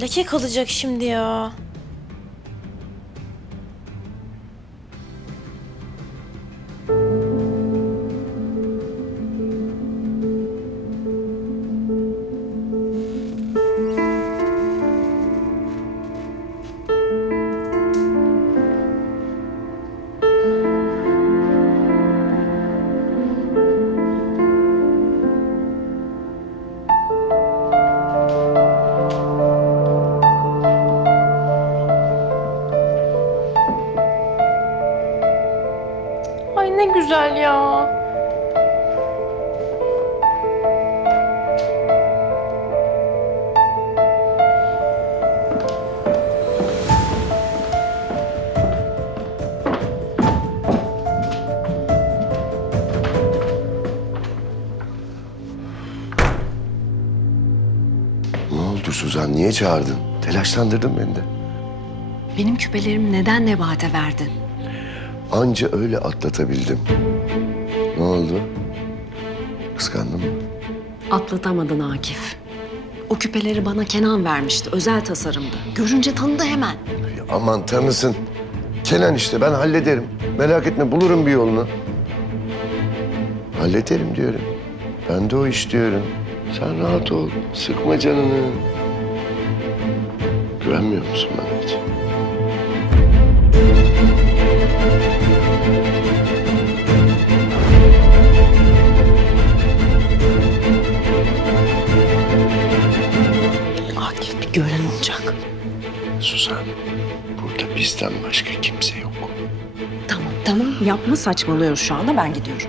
Leke kalacak şimdi ya. Ay ne güzel ya. Ne oldu Suzan? Niye çağırdın? Telaşlandırdın beni de. Benim küpelerimi neden Nebahat'e verdin? Anca öyle atlatabildim. Ne oldu? Kıskandın mı? Atlatamadın Akif. O küpeleri bana Kenan vermişti. Özel tasarımdı. Görünce tanıdı hemen. Ya aman tanısın. Kenan işte ben hallederim. Merak etme bulurum bir yolunu. Hallederim diyorum. Ben de o iş diyorum. Sen rahat ol. Sıkma canını. Güvenmiyor musun bana hiç? Suzan, burada bizden başka kimse yok. Tamam tamam yapma saçmalıyoruz şu anda ben gidiyorum.